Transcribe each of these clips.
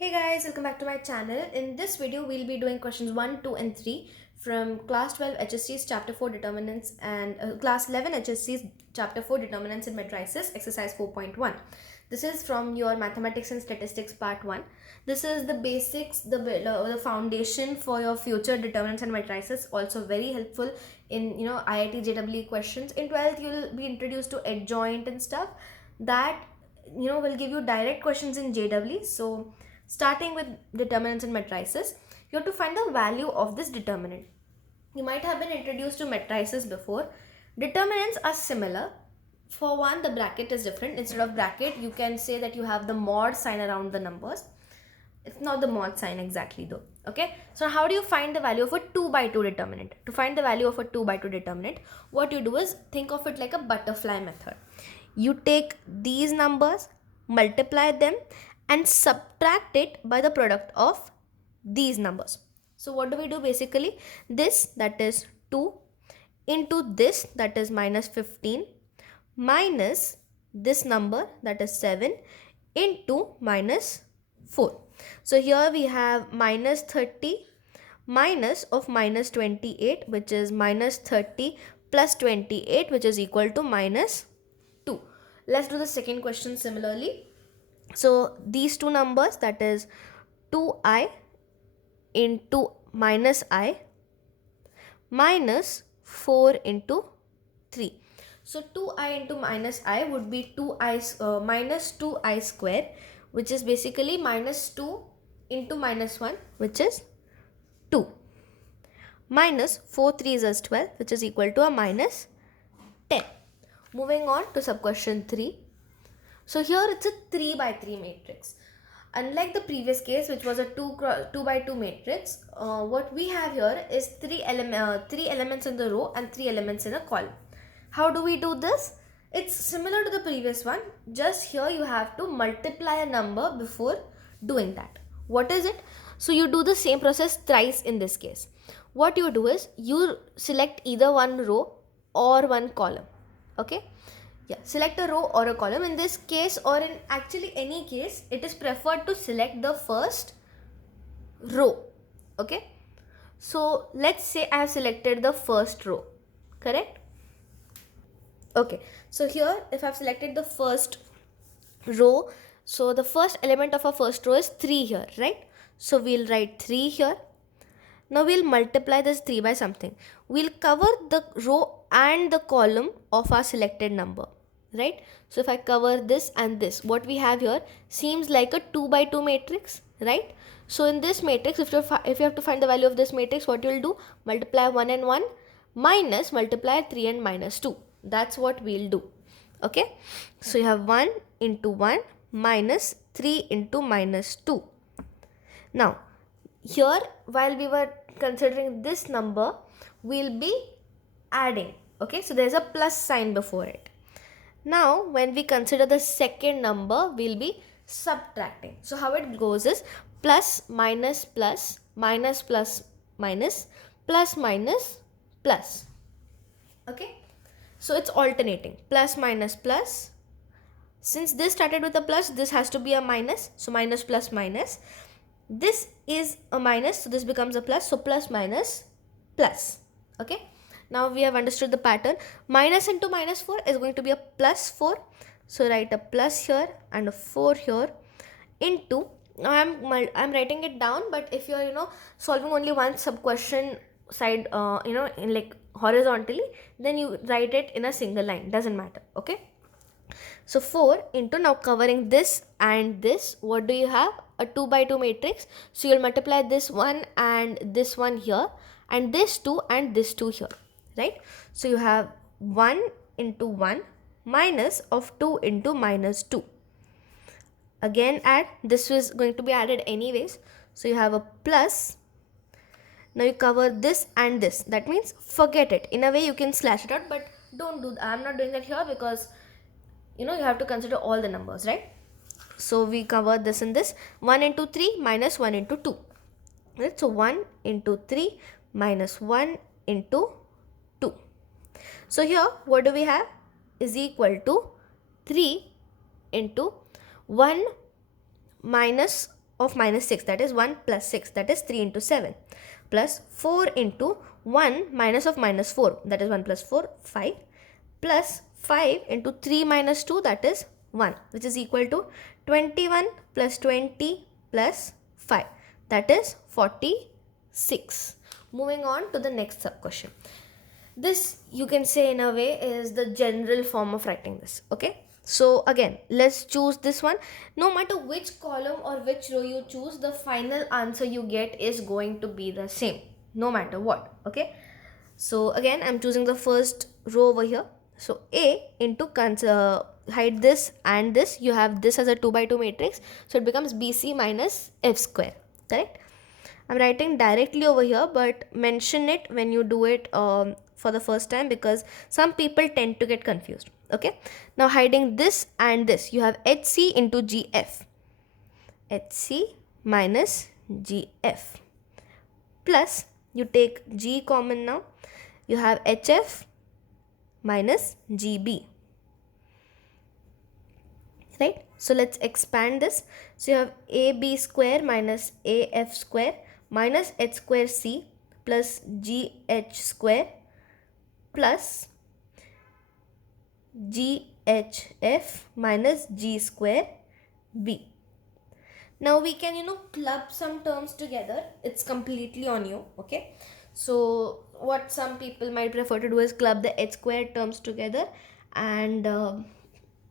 Hey guys, welcome back to my channel. In this video, we'll be doing questions 1, 2 and 3 from class 12 HSC's chapter 4 determinants and class 11 HSC's chapter 4 determinants and matrices exercise 4.1. This is from your mathematics and statistics part 1. This is the basics, the foundation for your future determinants and matrices, also very helpful in IIT JEE questions. In 12th, you'll be introduced to adjoint and stuff that will give you direct questions in JEE. So starting with determinants and matrices, you have to find the value of this determinant. You might have been introduced to matrices before. Determinants are similar. For one, the bracket is different. Instead of bracket, you can say that you have the mod sign around the numbers. It's not the mod sign exactly though. Okay, so how do you find the value of a 2 by 2 determinant? To find the value of a 2 by 2 determinant, what you do is think of it like a butterfly method. You take these numbers, multiply them and subtract it by the product of these numbers. So what do we do basically? This, that is 2, into this, that is minus 15, minus this number, that is 7, into minus 4. So here we have minus 30 minus of minus 28, which is minus 30 plus 28, which is equal to minus 2. Let's do the second question similarly. So these two numbers, that is 2i into minus I minus 4 into 3. So 2i into minus I would be minus 2i square, which is basically minus 2 into minus 1, which is 2, minus 4 3s is 12, which is equal to a minus 10. Moving on to sub question 3. So here it's a 3 by 3 matrix. Unlike the previous case, which was a 2 by 2 matrix, what we have here is three elements in the row and 3 elements in a column. How do we do this? It's similar to the previous one, just here you have to multiply a number before doing that. What is it? So you do the same process thrice in this case. What you do is you select either one row or one column. Okay? Yeah, select a row or a column. In this case, or in actually any case, it is preferred to select the first row. Okay, so let's say I have selected the first row, correct? Okay, so here if I've selected the first row, so the first element of our first row is 3 here, right? So we'll write 3 here. Now we'll multiply this 3 by something. We'll cover the row and the column of our selected number, right? So if I cover this and this, what we have here seems like a 2 by 2 matrix, right? So in this matrix, if you have to find the value of this matrix, what you'll do? Multiply 1 and 1 minus multiply 3 and minus 2. That's what we'll do. Okay, so you have 1 into 1 minus 3 into minus 2. Now here, while we were considering this number, we'll be adding. Okay, so there's a plus sign before it. Now when we consider the second number, we'll be subtracting. So how it goes is plus minus plus minus plus minus plus minus plus. Okay, so it's alternating, plus minus plus. Since this started with a plus, this has to be a minus, so minus plus minus. This is a minus, so this becomes a plus, so plus minus plus. Okay, now we have understood the pattern. Minus into minus 4 is going to be a plus 4, so write a plus here and a 4 here into, now I'm writing it down, but if you're solving only one sub question side in like horizontally, then you write it in a single line, doesn't matter. Okay, so 4 into, now covering this and this, what do you have? A 2 by 2 matrix. So you'll multiply this one and this one here, and this 2 and this 2 here, right? So you have 1 into 1 minus of 2 into minus 2. Again add, this is going to be added anyways. So you have a plus. Now you cover this and this. That means forget it. In a way you can slash it out, but don't do that. I'm not doing that here because you have to consider all the numbers, right? So we cover this and this. 1 into 3 minus 1 into 2. Right? So 1 into 3 minus 1 into 2. So here what do we have? Is equal to 3 into 1 minus of minus 6, that is 1 plus 6, that is 3 into 7, plus 4 into 1 minus of minus 4, that is 1 plus 4, 5, plus 5 into 3 minus 2, that is 1, which is equal to 21 plus 20 plus 5, that is 46. Moving on to the next sub question. This, you can say in a way, is the general form of writing this. Okay, so again, let's choose this one. No matter which column or which row you choose, the final answer you get is going to be the same, no matter what. Okay, so again, I'm choosing the first row over here. So A into hide this and this, you have this as a 2 by 2 matrix, so it becomes BC minus F square, correct? I'm writing directly over here, but mention it when you do it for the first time, because some people tend to get confused. Okay, now hiding this and this, you have HC into GF, HC minus GF, plus you take G common now, you have HF minus GB, right? So let's expand this. So you have AB square minus AF square minus H square C plus GH square plus GHF minus G square B. Now we can, club some terms together. It's completely on you, okay? So what some people might prefer to do is club the H square terms together and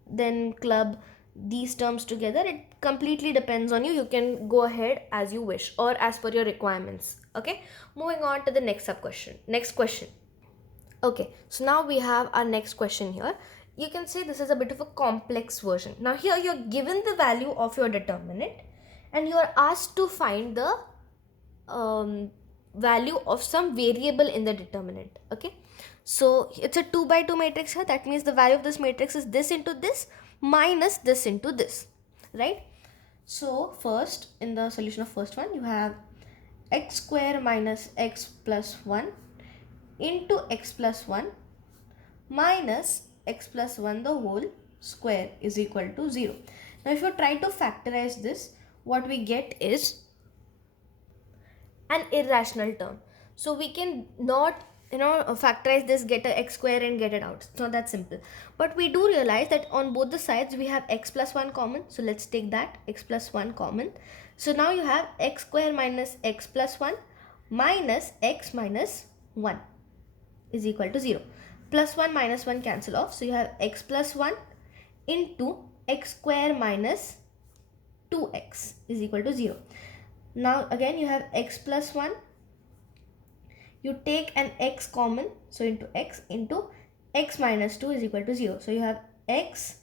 then club these terms together. It completely depends on you. You can go ahead as you wish or as per your requirements. Okay, moving on to the next question. Okay, so now we have our next question here. You can say this is a bit of a complex version. Now here you're given the value of your determinant and you are asked to find the value of some variable in the determinant. Okay, so it's a 2 by 2 matrix here. That means the value of this matrix is this into this minus this into this, right? So first, in the solution of first one, you have x square minus x plus 1 into x plus 1 minus x plus 1 the whole square is equal to 0. Now if you try to factorize this, what we get is an irrational term. So we can not factorize this, get a x square and get it out. It's not that simple. But we do realize that on both the sides we have x plus 1 common. So let's take that x plus 1 common. So now you have x square minus x plus 1 minus x minus 1 is equal to 0. Plus 1 minus 1 cancel off. So you have x plus 1 into x square minus 2x is equal to 0. Now again you have x plus 1. You take an x common, so into x minus 2 is equal to 0. So you have x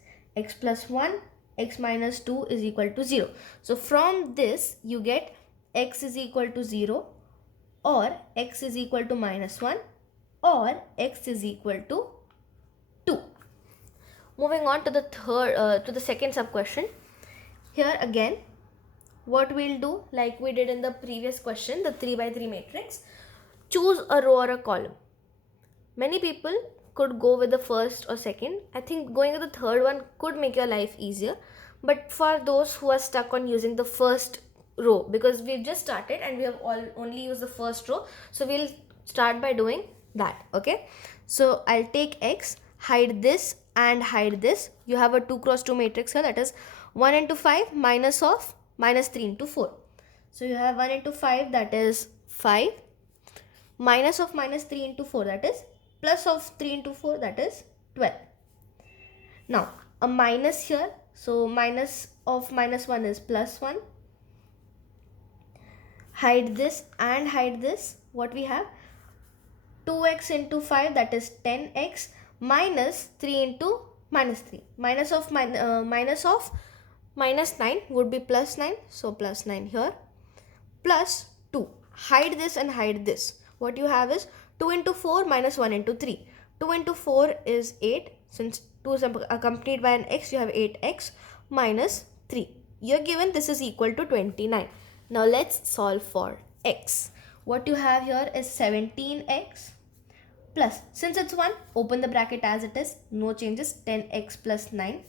plus 1, x minus 2 is equal to 0. So from this you get x is equal to 0 or x is equal to minus 1 or x is equal to 2. Moving on to the second sub question. Here again, what we'll do, like we did in the previous question, the 3 by 3 matrix, choose a row or a column. Many people could go with the first or second. I think going with the third one could make your life easier. But for those who are stuck on using the first row, because we've just started and we have only used the first row, so we'll start by doing that. Okay, so I'll take x, hide this and hide this. You have a 2 cross 2 matrix here, that is 1 into 5 minus of minus 3 into 4. So you have 1 into 5, that is 5, minus of minus 3 into 4, that is plus of 3 into 4, that is 12. Now a minus here, so minus of minus 1 is plus 1. Hide this and hide this. What we have? 2x into 5, that is 10x, minus 3 into minus 3. Minus of minus 9 would be plus 9. So plus 9 here. Plus 2. Hide this and hide this. What you have is 2 into 4 minus 1 into 3. 2 into 4 is 8. Since 2 is accompanied by an x, you have 8x minus 3. You're given this is equal to 29. Now let's solve for x. What you have here is 17x plus, since it's 1, open the bracket as it is, no changes, 10x plus 9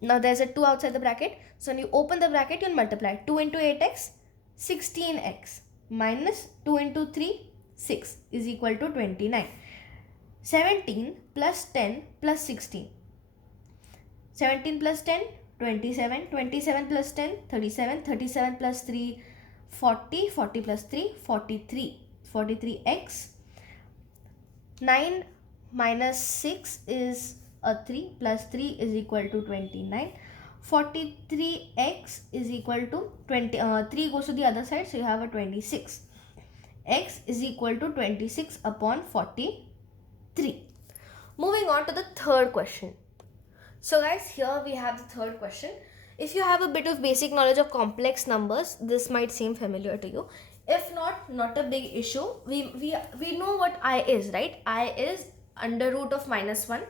Now there's a 2 outside the bracket. So when you open the bracket, you'll multiply 2 into 8x, 16x, minus 2 into 3, 6 is equal to 29. 17 plus 10 plus 16. 17 plus 10, 27. 27 plus 10, 37. 37 plus 3, 40. 40 plus 3, 43. 43x. 9 minus 6 is a 3 plus 3 is equal to 29. 43x is equal to 20. 3 goes to the other side, so you have a 26. X is equal to 26 upon 43. Moving on to the third question. So guys, here we have the third question. If you have a bit of basic knowledge of complex numbers, this might seem familiar to you. If not a big issue. We know what I is, right? I is under root of minus 1,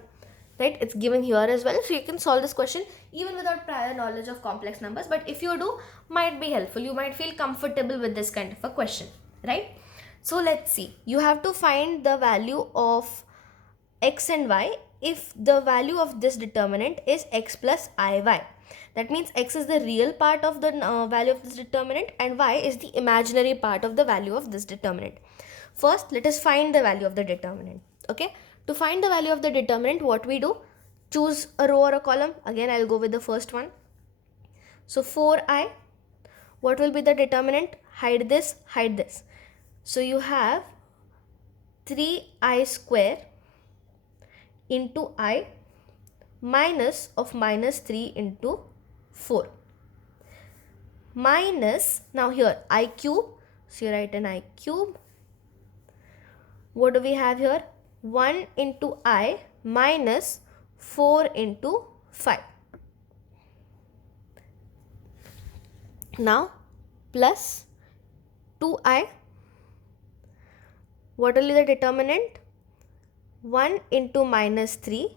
right? It's given here as well. So you can solve this question even without prior knowledge of complex numbers. But if you do, might be helpful. You might feel comfortable with this kind of a question, right? So let's see. You have to find the value of x and y if the value of this determinant is x plus iy. That means x is the real part of the value of this determinant and y is the imaginary part of the value of this determinant. First, let us find the value of the determinant. Okay. To find the value of the determinant, what we do? Choose a row or a column. Again, I'll go with the first one. So 4i. What will be the determinant? Hide this, hide this. So you have 3i square into I minus of minus 3 into 4. Minus, now here I cube, so you write an I cube. What do we have here? 1 into I minus 4 into 5. Now plus 2i. What will be the determinant? 1 into minus 3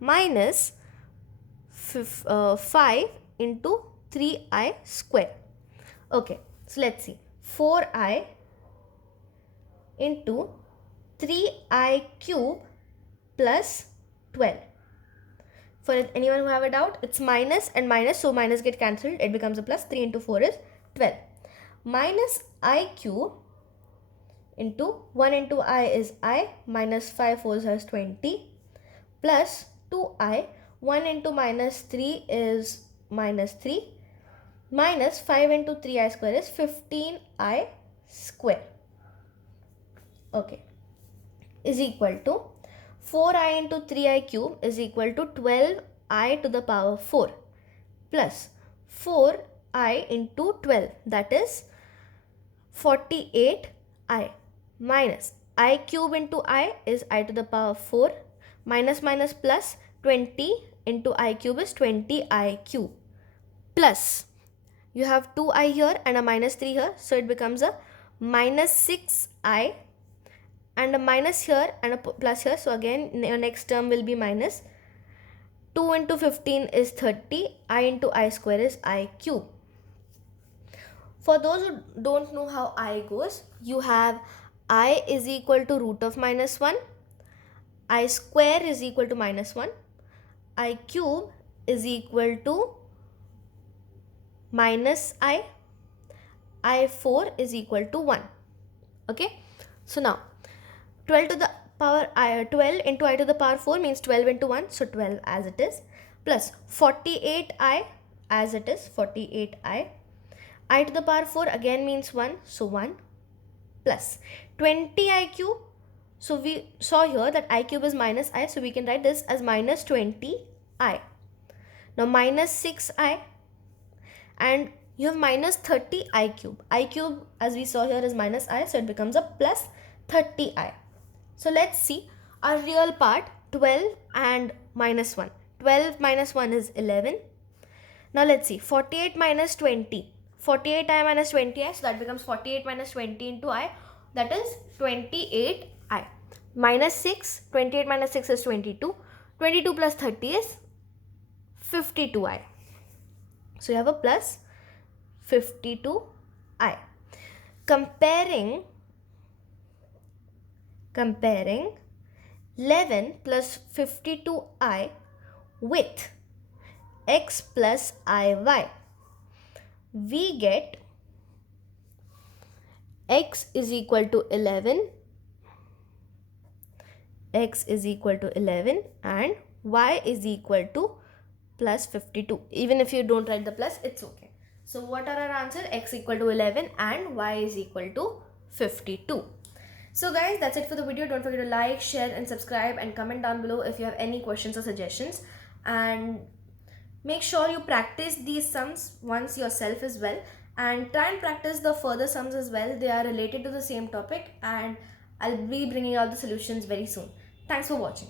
minus 5 into 3i square. Okay, so let's see. 4i into 3i cube plus 12. For anyone who have a doubt, it's minus and minus, so minus get cancelled. It becomes a plus. 3 into 4 is 12. Minus I cube into 1 into I is I, minus 5 4 is 20, plus 2I, 1 into minus 3 is minus 3, minus 5 into 3i square is 15i square. Okay, is equal to 4i into 3i cube is equal to 12i to the power 4 plus 4i into 12, that is 48i, minus I cube into I is I to the power 4, minus minus plus 20 into I cube is 20I cube, plus you have 2i here and a minus 3 here, so it becomes a minus 6i and a minus here and a plus here, so again your next term will be minus. 2 into 15 is 30, I into I square is I cube. For those who don't know how I goes, you have I is equal to root of minus 1, I square is equal to minus 1, I cube is equal to minus I4 is equal to 1. Okay, so now 12 to the power 12 into I to the power 4 means 12 into 1, so 12 as it is, plus 48i as it is, 48i. I to the power 4 again means 1, so 1, plus 20i cube. So we saw here that I cube is minus I, so we can write this as minus 20i. Now minus 6i, and you have minus 30i cube. I cube, as we saw here, is minus I, so it becomes a plus 30i. So let's see our real part, 12 and minus 1. 12 minus 1 is 11. Now let's see, 48 minus 20. 48i minus 20i, so that becomes 48 minus 20 into I, that is 28i. Minus 6, 28 minus 6 is 22. 22 plus 30 is 52i. So you have a plus 52i. Comparing 11 plus 52i with x plus iy. We get x is equal to 11, x is equal to 11 and y is equal to plus 52. Even if you don't write the plus, it's okay. So what are our answer? X equal to 11 and y is equal to 52. So guys, that's it for the video. Don't forget to like, share and subscribe and comment down below if you have any questions or suggestions. And make sure you practice these sums once yourself as well, and try and practice the further sums as well. They are related to the same topic and I'll be bringing out the solutions very soon. Thanks for watching.